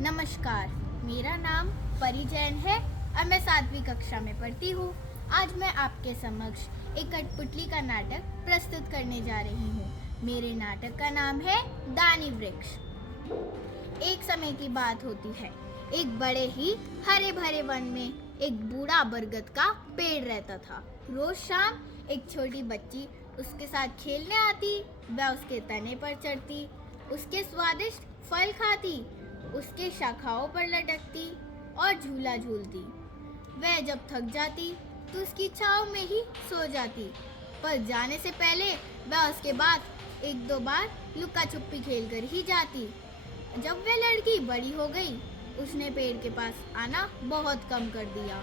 नमस्कार, मेरा नाम परी जैन है और मैं 7वीं कक्षा में पढ़ती हूँ। आज मैं आपके समक्ष एक कठपुतली का नाटक प्रस्तुत करने जा रही हूँ। मेरे नाटक का नाम है दानी वृक्ष। एक समय की बात होती है। एक बड़े ही हरे भरे वन में एक बूढ़ा बरगद का पेड़ रहता था। रोज शाम एक छोटी बच्ची उसके साथ खेलने आती, वह उसके तने पर चढ़ती, उसके स्वादिष्ट फल खाती, उसके शाखाओं पर लटकती और झूला झूलती। वह जब थक जाती तो उसकी छांव में ही सो जाती, पर जाने से पहले वह उसके बाद एक दो बार लुका छुपी खेल कर ही जाती। जब वह लड़की बड़ी हो गई, उसने पेड़ के पास आना बहुत कम कर दिया।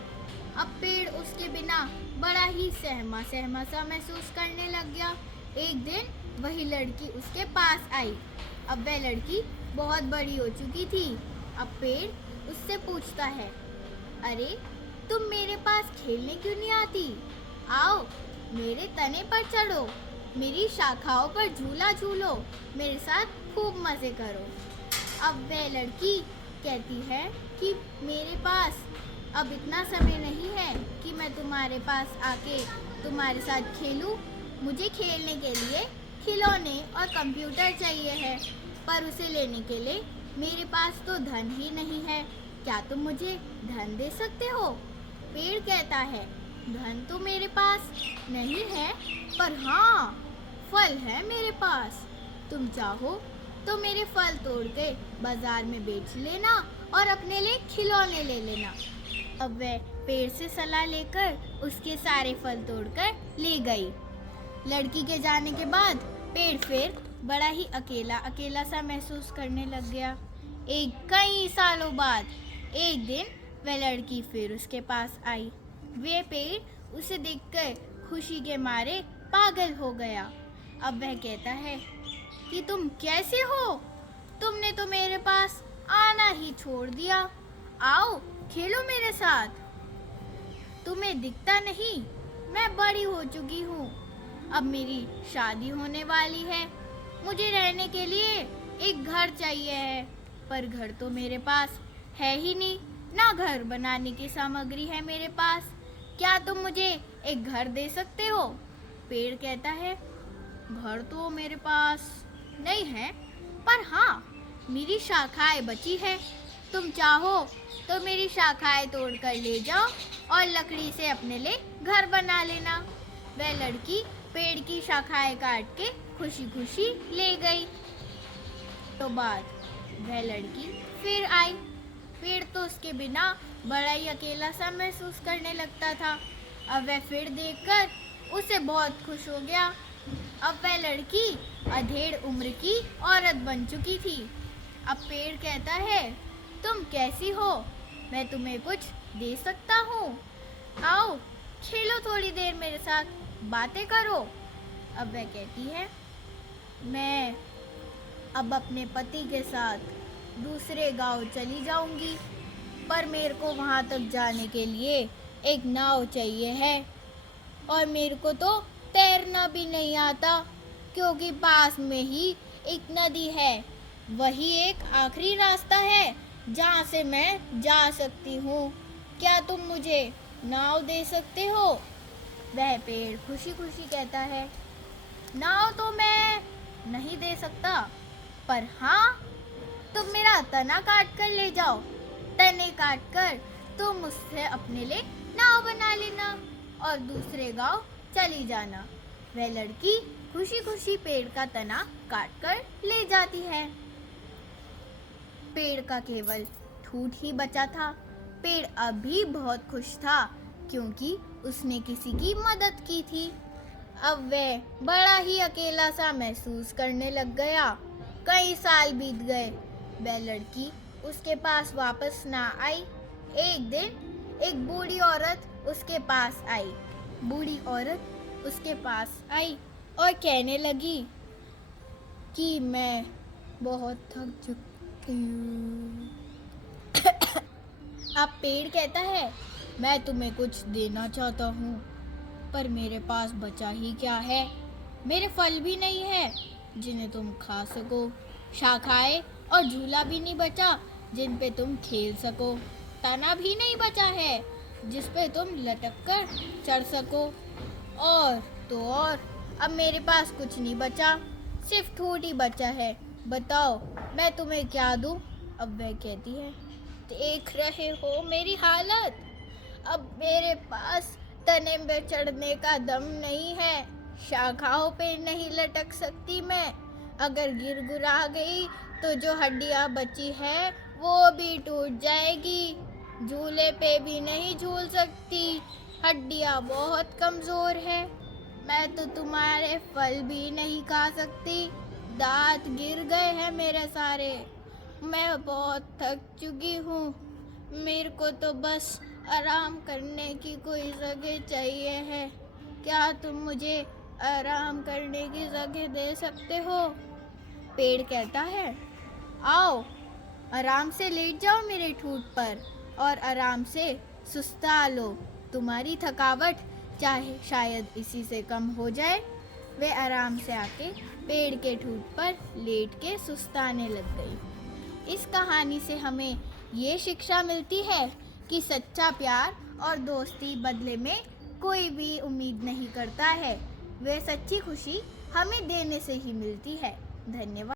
अब पेड़ उसके बिना बड़ा ही सहमा सहमा सा महसूस करने लग गया। एक दिन वही लड़की उसके पास आई। अब वह लड़की बहुत बड़ी हो चुकी थी। अब पेड़ उससे पूछता है, अरे तुम मेरे पास खेलने क्यों नहीं आती? आओ मेरे तने पर चढ़ो, मेरी शाखाओं पर झूला झूलो, मेरे साथ खूब मजे करो। अब वह लड़की कहती है कि मेरे पास अब इतना समय नहीं है कि मैं तुम्हारे पास आके तुम्हारे साथ खेलूं। मुझे खेलने के लिए खिलौने और कंप्यूटर चाहिए है, पर उसे लेने के लिए मेरे पास तो धन ही नहीं है। क्या तुम मुझे धन दे सकते हो? पेड़ कहता है, धन तो मेरे पास नहीं है, पर हाँ, फल है मेरे पास। तुम चाहो तो मेरे फल तोड़ के बाजार में बेच लेना और अपने लिए खिलौने ले लेना। अब वह पेड़ से सलाह लेकर उसके सारे फल तोड़कर ले गई। लड़की के जाने के बाद पेड़ फिर बड़ा ही अकेला अकेला सा महसूस करने लग गया। कई सालों बाद एक दिन वह लड़की फिर उसके पास आई। वह पेड़ उसे देखकर खुशी के मारे पागल हो गया। अब वह कहता है कि तुम कैसे हो? तुमने तो मेरे पास आना ही छोड़ दिया। आओ खेलो मेरे साथ। तुम्हें दिखता नहीं, मैं बड़ी हो चुकी हूँ। अब मेरी शादी होने वाली है। मुझे रहने के लिए एक घर चाहिए है, पर घर तो मेरे पास है ही नहीं, ना घर बनाने की सामग्री है मेरे पास। क्या तुम मुझे एक घर दे सकते हो? पेड़ कहता है, घर तो मेरे पास नहीं है, पर हाँ, मेरी शाखाएं बची है। तुम चाहो तो मेरी शाखाएं तोड़कर ले जाओ और लकड़ी से अपने लिए घर बना लेना। वह लड़की पेड़ की शाखाएं काट के खुशी खुशी ले गई। तो बाद वह लड़की फिर आई। पेड़ तो उसके बिना बड़ा ही अकेला सा महसूस करने लगता था। अब वह फिर देखकर उसे बहुत खुश हो गया। अब वह लड़की अधेड़ उम्र की औरत बन चुकी थी। अब पेड़ कहता है, तुम कैसी हो? मैं तुम्हें कुछ दे सकता हूँ। आओ खेलो थोड़ी देर मेरे साथ, बातें करो। अब वह कहती है, मैं अब अपने पति के साथ दूसरे गांव चली जाऊंगी, पर मेरे को वहां तक जाने के लिए एक नाव चाहिए है, और मेरे को तो तैरना भी नहीं आता, क्योंकि पास में ही एक नदी है। वही एक आखिरी रास्ता है जहाँ से मैं जा सकती हूँ। क्या तुम मुझे नाव दे सकते हो? वह पेड़ खुशी खुशी कहता है, नाव तो मैं नहीं दे सकता, पर हाँ, तुम मेरा तना काट कर ले जाओ। तने काट कर तुम मुझसे अपने लिए नाव बना लेना और दूसरे गांव चली जाना। वह लड़की खुशी खुशी पेड़ का तना काट कर ले जाती है। पेड़ का केवल ठूठ ही बचा था। पेड़ अब भी बहुत खुश था, क्योंकि उसने किसी की मदद की थी। अब वह बड़ा ही अकेला सा महसूस करने लग गया। कई साल बीत गए, वह लड़की उसके पास वापस ना आई। एक दिन एक बूढ़ी औरत उसके पास आई। बूढ़ी औरत उसके पास आई और कहने लगी कि मैं बहुत थक चुकी हूँ। अब पेड़ कहता है, मैं तुम्हें कुछ देना चाहता हूँ, पर मेरे पास बचा ही क्या है? मेरे फल भी नहीं है जिन्हें तुम खा सको, शाखाएं और झूला भी नहीं बचा जिन पे तुम खेल सको। तना भी नहीं बचा है जिस पे तुम लटक कर चढ़ सको। और तो और, अब मेरे पास कुछ नहीं बचा, सिर्फ ठूठ ही बचा है। बताओ मैं तुम्हें क्या दूं? अब वह कहती है, देख रहे हो मेरी हालत, अब मेरे पास तने पे चढ़ने का दम नहीं है, शाखाओं पे नहीं लटक सकती मैं। अगर गिर गुरा गई तो जो हड्डियां बची है वो भी टूट जाएगी। झूले पे भी नहीं झूल सकती, हड्डियां बहुत कमजोर है। मैं तो तुम्हारे फल भी नहीं खा सकती, दांत गिर गए हैं मेरे सारे। मैं बहुत थक चुकी हूँ, मेरे को तो बस आराम करने की कोई जगह चाहिए है। क्या तुम मुझे आराम करने की जगह दे सकते हो? पेड़ कहता है, आओ आराम से लेट जाओ मेरे ठूंठ पर और आराम से सुस्ता लो। तुम्हारी थकावट चाहे शायद इसी से कम हो जाए। वे आराम से आके पेड़ के ठूंठ पर लेट के सुस्ताने लग गई। इस कहानी से हमें ये शिक्षा मिलती है कि सच्चा प्यार और दोस्ती बदले में कोई भी उम्मीद नहीं करता है। वे सच्ची खुशी हमें देने से ही मिलती है। धन्यवाद।